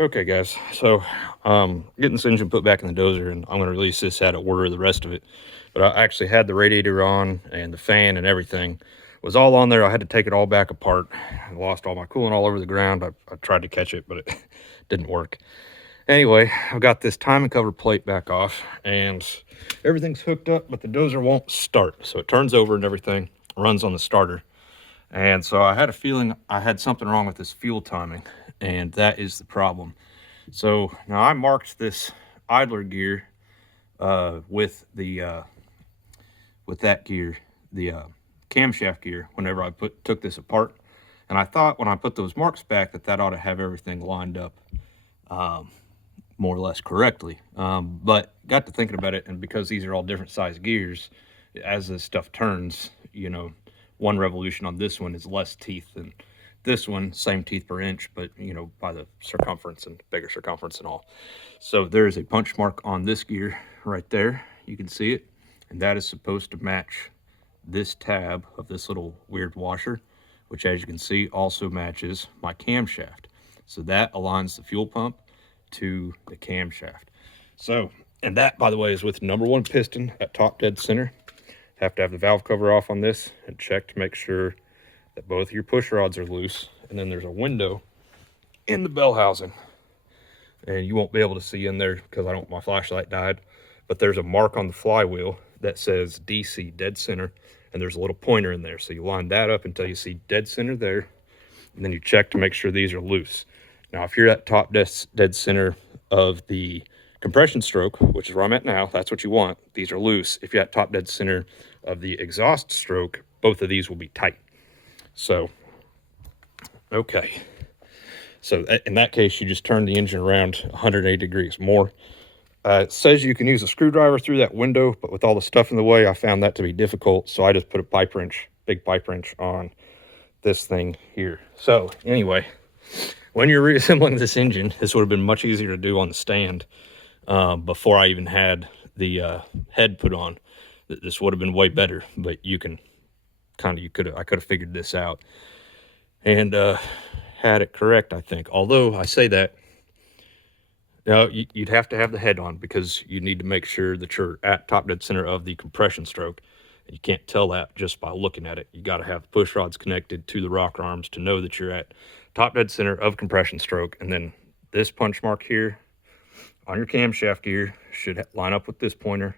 Okay, guys, so getting this engine put back in the dozer, and I'm going to release this out of order, the rest of it. But I actually had the radiator on, and the fan and everything was all on there. I had to take it all back apart. I lost all my coolant all over the ground. I tried to catch it, but it didn't work. Anyway, I've got this timing cover plate back off, and everything's hooked up, but the dozer won't start. So it turns over and everything runs on the starter. And so I had a feeling I had something wrong with this fuel timing, and that is the problem. So now I marked this idler gear with that gear, the camshaft gear, whenever I took this apart. And I thought when I put those marks back that ought to have everything lined up more or less correctly. But got to thinking about it, and because these are all different size gears, as this stuff turns, one revolution on this one is less teeth than this one, same teeth per inch, but by the circumference and bigger circumference and all. So there is a punch mark on this gear right there. You can see it, and that is supposed to match this tab of this little weird washer, which, as you can see, also matches my camshaft. So that aligns the fuel pump to the camshaft. So, and that, by the way, is with number one piston at top dead center. Have to have the valve cover off on this and check to make sure that both your push rods are loose. And then there's a window in the bell housing, and you won't be able to see in there because my flashlight died, but there's a mark on the flywheel that says DC, dead center, and there's a little pointer in there. So you line that up until you see dead center there, and then you check to make sure these are loose. Now, if you're at top dead center of the compression stroke, which is where I'm at now, that's what you want. These are loose. If you're at top dead center of the exhaust stroke, both of these will be tight. So, okay. So in that case, you just turn the engine around 180 degrees more. It says you can use a screwdriver through that window, but with all the stuff in the way, I found that to be difficult. So I just put a big pipe wrench on this thing here. So anyway, when you're reassembling this engine, this would have been much easier to do on the stand before I even had the head put on. This would have been way better, but I could have figured this out and had it correct, I think. Although I say that, you'd have to have the head on because you need to make sure that you're at top dead center of the compression stroke. You can't tell that just by looking at it. You got to have the push rods connected to the rocker arms to know that you're at top dead center of compression stroke. And then this punch mark here on your camshaft gear should line up with this pointer,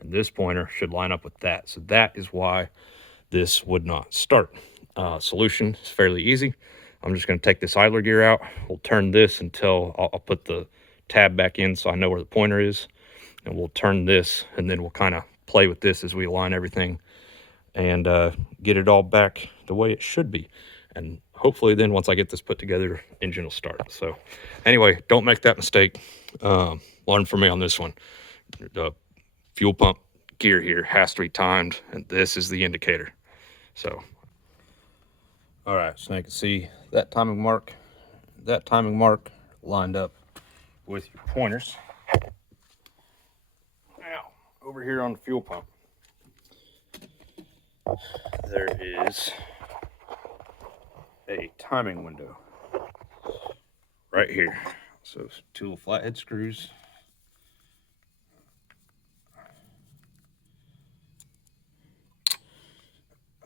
and this pointer should line up with that. So that is why this would not start. Solution is fairly easy. I'm just going to take this idler gear out. We'll turn this until I'll put the tab back in so I know where the pointer is, and we'll turn this, and then we'll kind of play with this as we align everything and get it all back the way it should be. And hopefully then once I get this put together, engine will start. So anyway, don't make that mistake. Learn from me on this one. The fuel pump gear here has to be timed, and this is the indicator. So all right, so now you can see that timing mark lined up with your pointers. Now, over here on the fuel pump, there is a timing window right here. So 2 little flathead screws.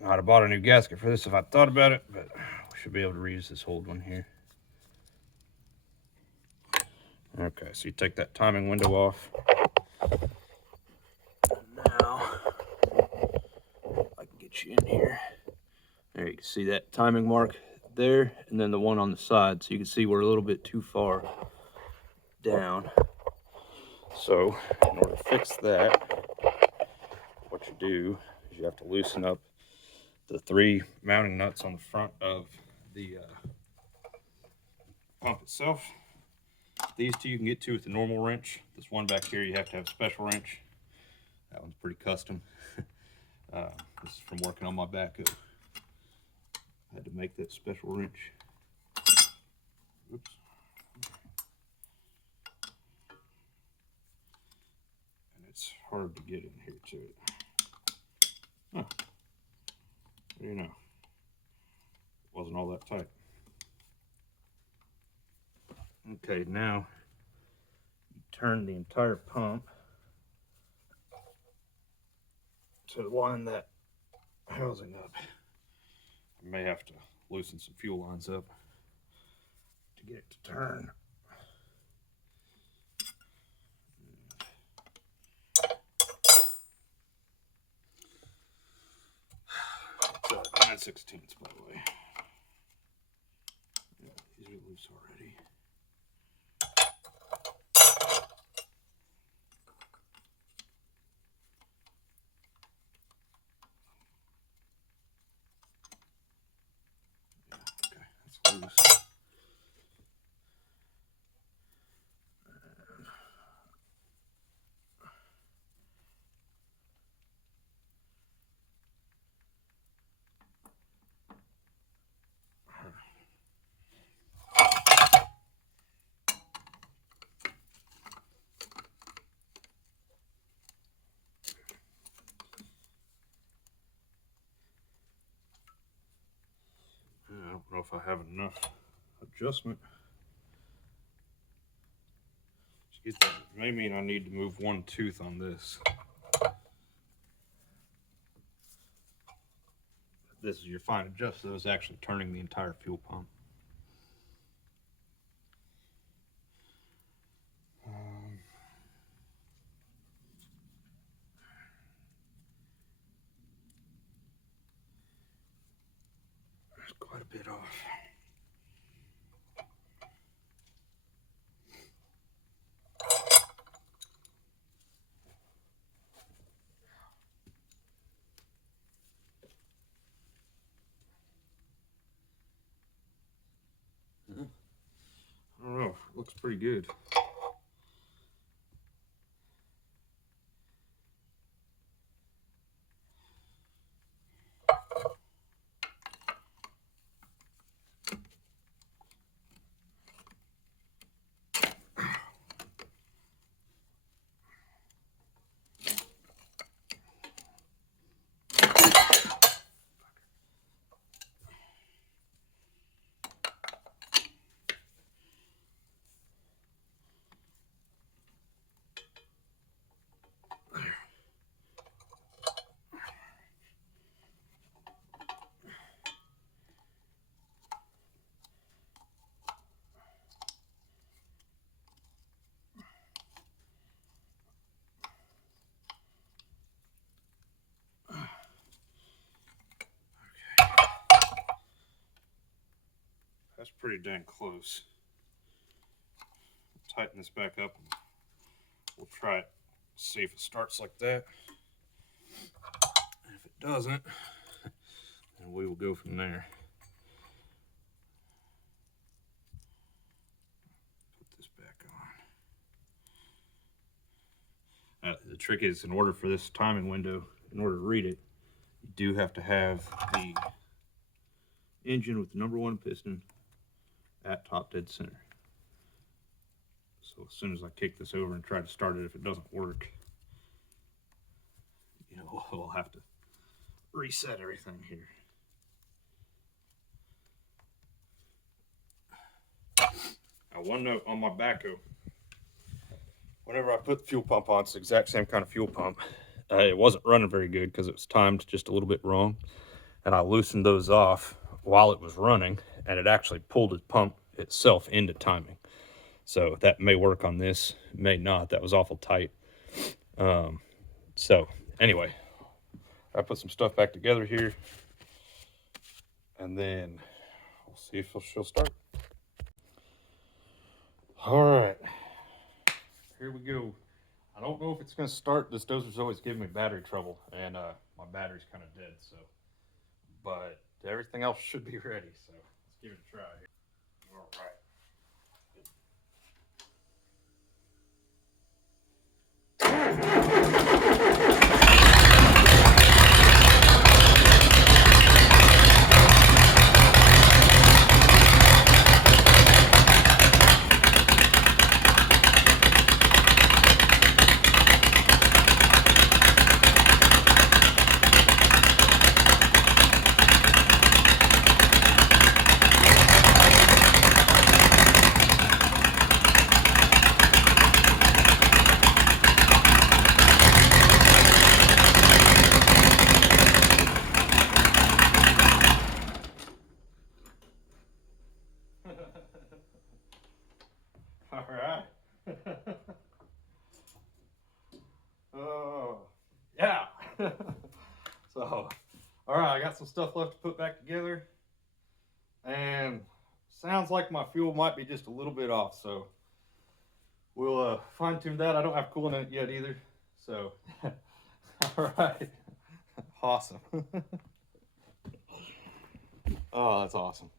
I'd have bought a new gasket for this if I thought about it, but we should be able to reuse this old one here. Okay, so you take that timing window off. Now, I can get you in here. There, you can see that timing mark there, and then the one on the side. So you can see we're a little bit too far down. So in order to fix that, what you do is you have to loosen up the 3 mounting nuts on the front of the pump itself. These 2 you can get to with the normal wrench. This one back here you have to have a special wrench. That one's pretty custom. This is from working on my backhoe. I had to make that special wrench. Oops. And it's hard to get in here to it. Huh. You know, it wasn't all that tight. Okay, now you turn the entire pump to line that housing up. I may have to loosen some fuel lines up to get it to turn. It's 9/16, by the way. Yeah, these are loose already. Okay, that's loose. I don't know if I have enough adjustment. Excuse me. It may mean I need to move one tooth on this. This is your fine adjust. So it's actually turning the entire fuel pump. There's quite a bit off. I don't know. It looks pretty good. That's pretty dang close. Tighten this back up and we'll try it. See if it starts like that. And if it doesn't, then we will go from there. Put this back on. The trick is, in order for this timing window, in order to read it, you do have to have the engine with the #1 piston at top dead center. So as soon as I kick this over and try to start it, if it doesn't work, you know, we'll have to reset everything here. Now, one note on my backhoe. Whenever I put the fuel pump on, it's the exact same kind of fuel pump. It wasn't running very good because it was timed just a little bit wrong. And I loosened those off while it was running, and it actually pulled the pump itself into timing. So that may work on this, may not. That was awful tight. So anyway, I put some stuff back together here, and then we'll see if she'll start. All right, here we go. I don't know if it's going to start. This dozer's always giving me battery trouble, and my battery's kind of dead. So, but everything else should be ready. So let's give it a try here. All right. So, all right, I got some stuff left to put back together, and sounds like my fuel might be just a little bit off. So we'll fine tune that. I don't have coolant in it yet either. So, all right, awesome. Oh, that's awesome.